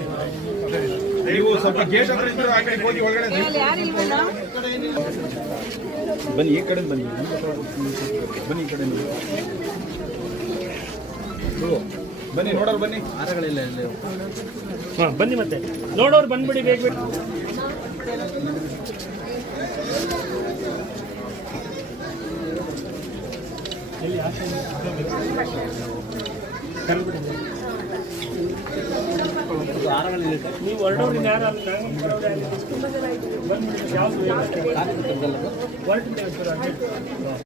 ನೋಡ ನೀವು ಸ್ವಲ್ಪ ಗೇಟ್ ಹತ್ರ ಇದ್ರೆ ಆ ಕಡೆ ಹೋಗಿ ಒಳಗಡೆ ಬನ್ನಿ ಈ ಕಡೆ ಬನ್ನಿ. ಬನ್ನಿ ಈ ಕಡೆ. ಬನ್ನಿ ನೋಡೋರು ಬನ್ನಿ. ಆರಗಳಿಲ್ಲ ಇಲ್ಲಿ ಹಾ ಬನ್ನಿ ಮತ್ತೆ. ನೋಡೋರು ಬಂದ್ಬಿಡಿ ಬೇಗ ಕರ್ಬಿಡಿ. ನೀವು